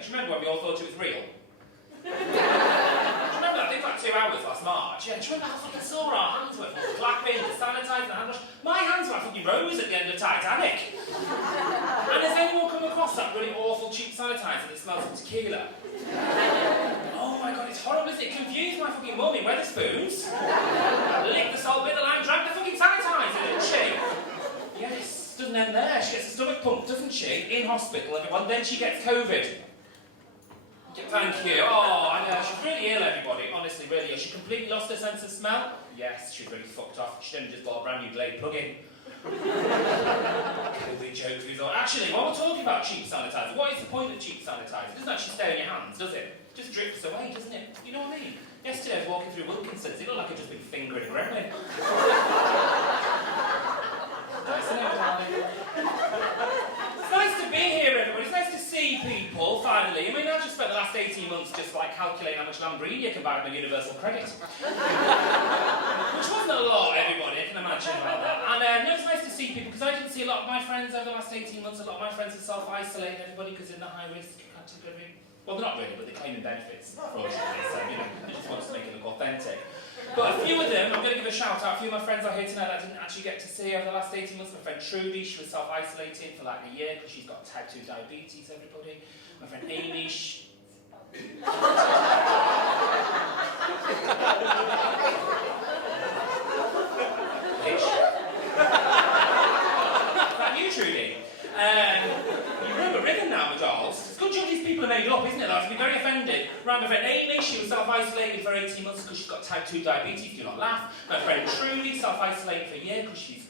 Do you remember when we all thought it was real? Do you remember, I think like 2 hours last March? Yeah, do you remember how fucking sore our hands were from the clapping, the sanitising, the hand wash? My hands were like fucking Rose at the end of Titanic. And has anyone come across that really awful cheap sanitiser that smells of tequila? Oh my god, it's horrible, isn't it? It confused my fucking mum in Wetherspoons. Licked the salt, bit of lime, drank the fucking sanitiser, didn't she? Yes, doesn't end there. She gets a stomach pump, doesn't she? In hospital, everyone. Then she gets COVID. Thank you. Oh, I know. She's really ill, everybody. Honestly, really ill. She completely lost her sense of smell. Yes, she's really fucked off. She'd only just bought a brand new Glade plug-in. COVID joke resort. Actually, while we're talking about cheap sanitizer, what is the point of cheap sanitizer? It doesn't actually stay on your hands, does it? It just drips away, doesn't it? You know what I mean? Yesterday I was walking through Wilkinson's. It looked like I'd just been fingering a gremlin. Nice to know, darling. It's nice to be here, everybody. It's nice to see people, finally. I mean, I've just spent the last 18 months just like calculating how much Lamborghini I can buy with my universal credit. Which wasn't a lot, everybody, I can imagine about that. And no, it's nice to see people, because I didn't see a lot of my friends over the last 18 months. A lot of my friends are self-isolating, everybody, because in the high-risk category. Well, they're not really, but they're claiming benefits, fraudulently, so, you know, they just want to make it look authentic. But a few of them, I'm going to give a shout out, a few of my friends are here tonight that I didn't actually get to see over the last 18 months. My friend Trudy, she was self-isolating for like a year because she's got type 2 diabetes, everybody. My friend Amy, is that you, Trudy? You remember Ribbon now, my dolls? It's a good job these people are made up, isn't it? That's been very offended. Right, my friend Amy, she was self-isolated for 18 months because she's got type 2 diabetes, do not laugh. My friend Trudy, self-isolated for a year because she's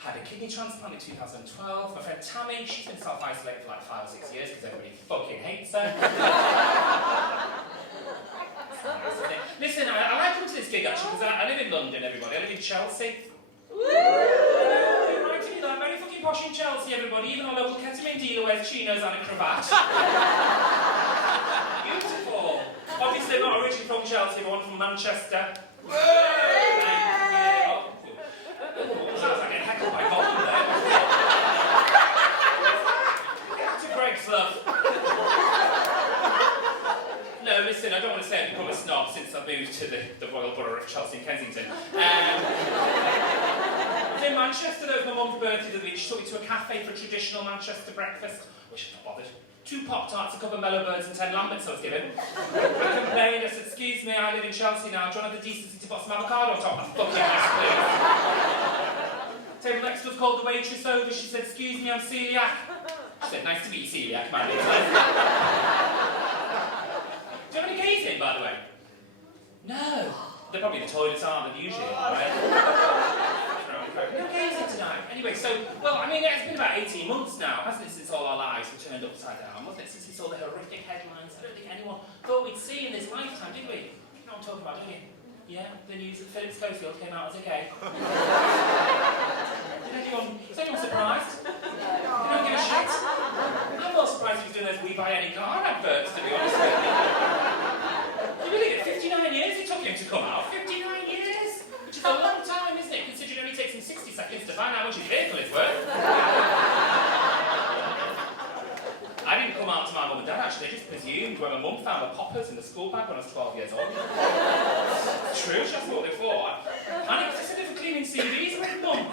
had a kidney transplant in 2012. My friend Tammy, she's been self-isolated for like 5 or 6 years because everybody fucking hates her. Listen, I like coming to this gig actually because I live in London, everybody. I live in Chelsea. Like very fucking posh in Chelsea, everybody. Even our local ketamine dealer wears chinos and a cravat. Beautiful. Obviously, I'm not originally from Chelsea, but one from Manchester. Sounds like getting heckled by Gollum there. To Greg's love. No, listen, I don't want to say I've become a snob since I moved to the Royal Borough of Chelsea and Kensington. I was in Manchester though for my mum's birthday the week. She took me to a cafe for a traditional Manchester breakfast, which I'm not bothered. 2 Pop-Tarts, a couple of mellow birds and 10 lamberts I was given. I complained, I said, excuse me, I live in Chelsea now, do you want to have the decency to put some avocado on top of the fucking yes, please? Table next to us called the waitress over, she said, excuse me, I'm celiac. She said, nice to meet you, celiac, man. Do you have any keys in, by the way? No. They're probably in the toilets, aren't they? Usually, right? No keys in tonight. Anyway, so, well, I mean, it's been about 18 months now, hasn't it, since all our lives were turned upside down, wasn't it? Since we saw the horrific headlines I don't think anyone thought we'd see in this lifetime, did we? You know what I'm talking about, don't you? Yeah, the news that Philip Schofield came out as a gay. Is anyone surprised? You don't give a shit? I'm not surprised he was doing those We Buy Any Car adverts, to be honest with you. You believe it? 59 years it took him to come out. 59 years? Which is a long time, isn't it? Considering it only takes him 60 seconds to find out how much his vehicle is worth. I didn't come out to my mum and dad, actually. They just presumed when my mum found the poppers in the school bag when I was 12 years old. It's true, she asked me what they for. I panicked. I said they were cleaning CDs with mum.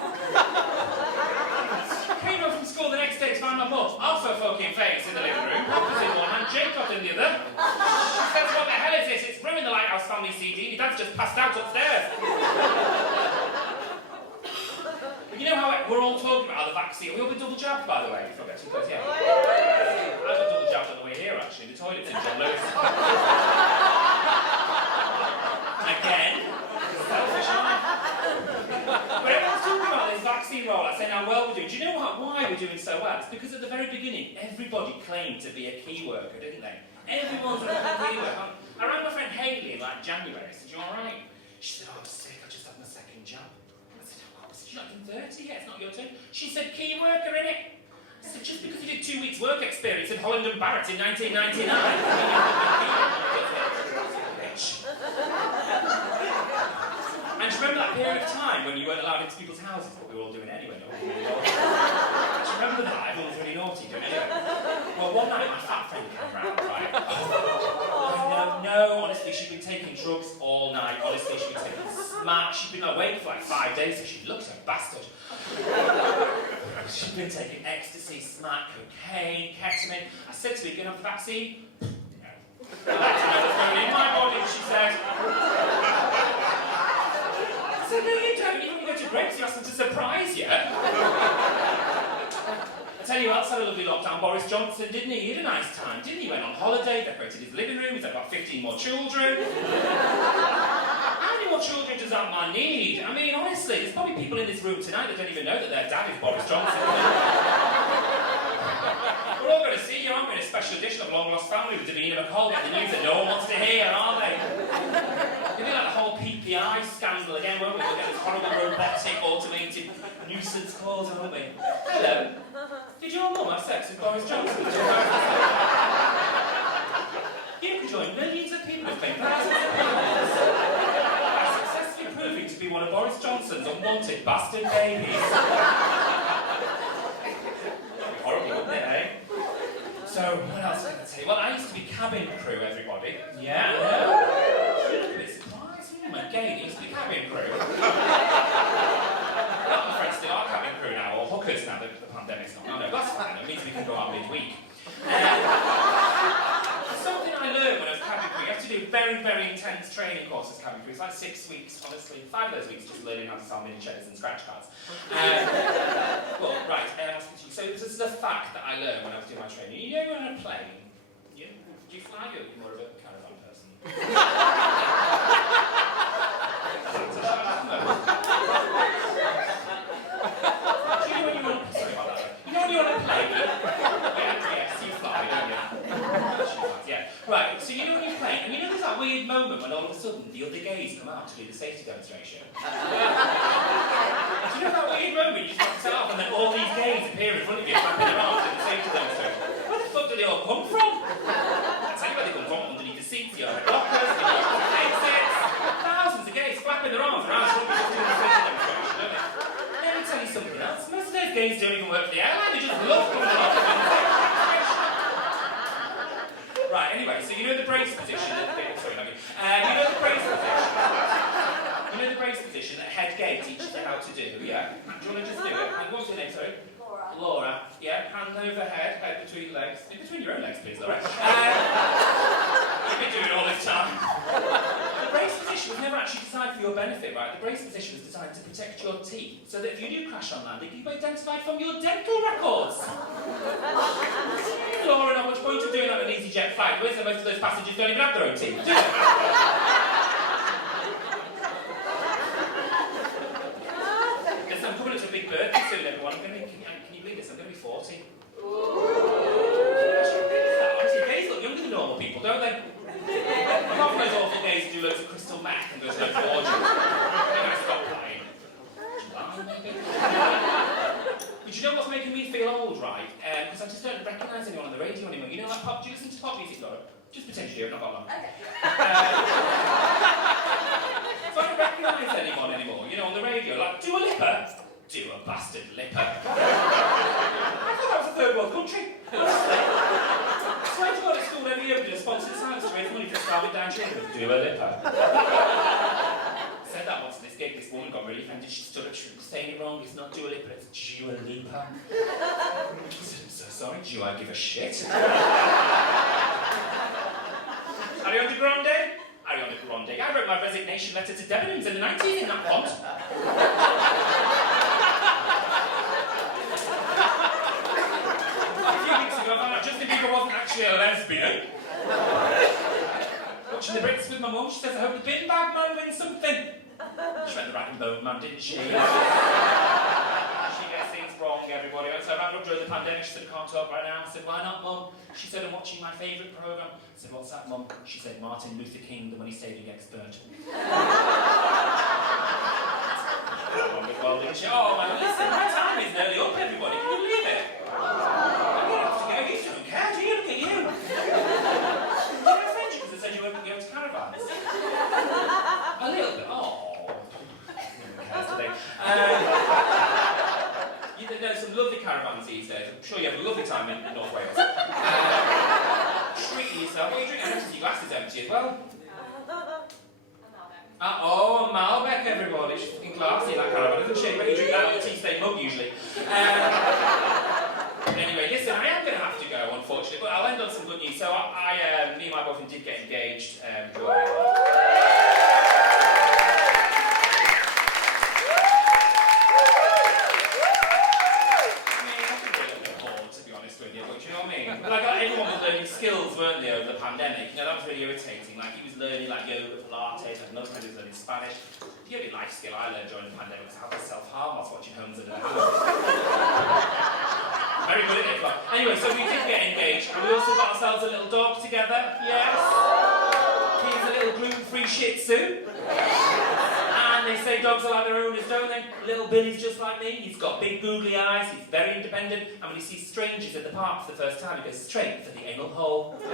Came home from school the next day to find my mum off her fucking face in the living room, poppers in one hand, Jacob in the other. She said, what the hell is this? It's Ruin the Lighthouse Family CD. My dad's just passed out upstairs. You know how we're all talking about how the vaccine... Have we all been double jabbed, by the way? If I get too close, yeah. I got double jabbed on the way here, actually, in the toilet in John Lewis. Again. Selfish, aren't I? But everyone's talking about this vaccine rollout, saying how well we're doing. Do you know why we're doing so well? It's because at the very beginning, everybody claimed to be a key worker, didn't they? Everyone's a key worker. I rang my friend Hayley in, like, January. I said, you all right? She said, oh, I'm sick. I just had my second jab. You're not even 30 yet, it's not your turn. She said, key worker, innit? I said, just because you did 2 weeks work experience in Holland and Barrett in 1999. And do you remember that period of time when you weren't allowed into people's houses, what we were all doing anyway? No? Do you remember that? Everyone was really naughty doing it anyway. Well, one night my fat friend came round, right? drugs all night. Honestly, she'd been taking smack. She'd been awake for like 5 days, so she looked a bastard. She'd been taking ecstasy, smack, cocaine, ketamine. I said to her, "You gonna have the vaccine?" No. "I like to know what's going in my body," she said. I said, "No, you don't. You only go to breaks, you ask them to surprise you." I tell you what else had a lovely lockdown, Boris Johnson, didn't he? He had a nice time, didn't he? He went on holiday, decorated his living room, he's had about 15 more children. How many more children does that man need? I mean, honestly, there's probably people in this room tonight that don't even know that their dad is Boris Johnson. We're all going to see you, aren't we, in a special edition of Long Lost Family with Davina McCall, the news that no one wants to hear, aren't they? It'll be like the whole PPI scandal again, won't we? We'll get this horrible robotic, automated nuisance calls, aren't we? Hello. Did your mum have sex with Boris Johnson? You could join millions of people who've paid thousands of pounds by successfully proving to be one of Boris Johnson's unwanted bastard babies. That'd be horrible, wouldn't it, eh? So, what else was I going to say? Well, I used to be cabin crew, everybody. Yeah, I know. You look a bit surprised, you know, again, I used to be cabin crew. A lot of my friends still are cabin crew now, or hookers now that the pandemic's not. No, that's fine, it means we can go out midweek. Something I learned when I was cabin crew, you have to do very, very intense training courses cabin crew. It's like 6 weeks, honestly. 5 of those weeks just learning how to sell mini chairs and scratch cards. Well, right, so this is a fact that I learned when I was doing my training. You know, when on a plane, do you fly, or are you more of a caravan person? Right, so you know when you're playing, and you know there's that weird moment when all of a sudden the other gays come out to do the safety demonstration? Do you know that weird moment you just set off and then all these gays appear in front of you clapping their arms doing the safety demonstration? Where the fuck do they all come from? I'll tell you where they come from, underneath the seats, the lockers, the exits. Thousands of gays flapping their arms around doing the safety demonstration, don't they? Let me tell you something else. Most of those gays don't even work for the airline, they just love coming along and doing the safety demonstration. Right, anyway, so you know the brace position that sorry, no, you know the brace position. You know the brace position that head gay teaches you how to do, yeah? Do you want to just do it? And what's your name, sorry? Laura. Laura, yeah, hand over head, head between legs. In between your own legs, please, Laura. You've been doing all this time. The brace position was never actually designed for your benefit, right? The brace position was designed to protect your teeth, so that if you do crash on land, it can be identified from your dental records. Laura, not much point of doing that on an EasyJet flight, so most of those passengers don't even have their own teeth, do they? Listen, I'm coming up to a big birthday soon, everyone. Can you believe this? I'm going to be 40. Honestly, gays look younger than normal people, don't they? Apart from those awful gays who do loads of crystal meth and go to those orgies. Then I stop playing. But you know what's making me feel old, right? Because I just don't recognise anyone on the radio anymore. You know that pop? Do you listen to pop music, Laura? Just pretend you do, I've not got long. Okay. So I don't recognise anyone anymore, you know, on the radio. Like, do a lipper. Do a bastard lipper. I thought that was a third world country. Honestly. I swear to God at school every year we did a sponsored science to raise money for starving down children. Do a lipper. I said that once at this gig, this woman got really offended. She stood up, she was saying it wrong. It's not Dua Lipa, it's Dua Lipa. I said, I'm so sorry, do I give a shit? Ariana Grande? Ariana Grande. I wrote my resignation letter to Debenhams in the 90s in that font. A few weeks ago, I found out Justin Bieber wasn't actually a lesbian. Watching the Brits with my mum, she says, I hope the bin bag man wins something. She went the rat and bone man, didn't she? She gets things wrong, everybody. So I rang up during the pandemic, she said, I can't talk right now. I said, why not, Mum? She said, I'm watching my favourite programme. I said, what's that, Mum? She said, Martin Luther King, the money saving expert. Well, didn't she? Oh, man, listen, my time is nearly up, everybody. Can you believe it? I'm going to have to go. You don't care, do you? Look at you. You're my friend, because I said you weren't going to caravans. A little bit. Oh. Today. There's some lovely caravans these days. I'm sure you have a lovely time in North Wales. Treat yourself. What are you drinking? I noticed your glass is empty as well. Oh, Malbec, everybody. She's fucking classy, that caravan, isn't she? But you drink that on a tea-stain mug, usually. Anyway, listen, I am going to have to go, unfortunately, but I'll end on some good news. So, me and my boyfriend did get engaged during... Like, everyone was learning skills, weren't they, over the pandemic? You know, that was really irritating. Like, he was learning, like, yoga, Pilates, like, another friend was learning Spanish. The only life skill I learned during the pandemic was how to self-harm whilst watching Homes Under the Hammer. Very good at it, but... Anyway, so we did get engaged, and we also got ourselves a little dog together. Yes. He's a little gluten-free Shih Tzu. And they say dogs are like their owners, don't they? Little Billy's just like me. He's got big googly eyes, he's very independent, and when he sees strangers at the park for the first time, he goes straight for the anal hole. Guys,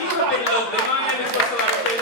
you've been lovely. My name is Russell Arathoon.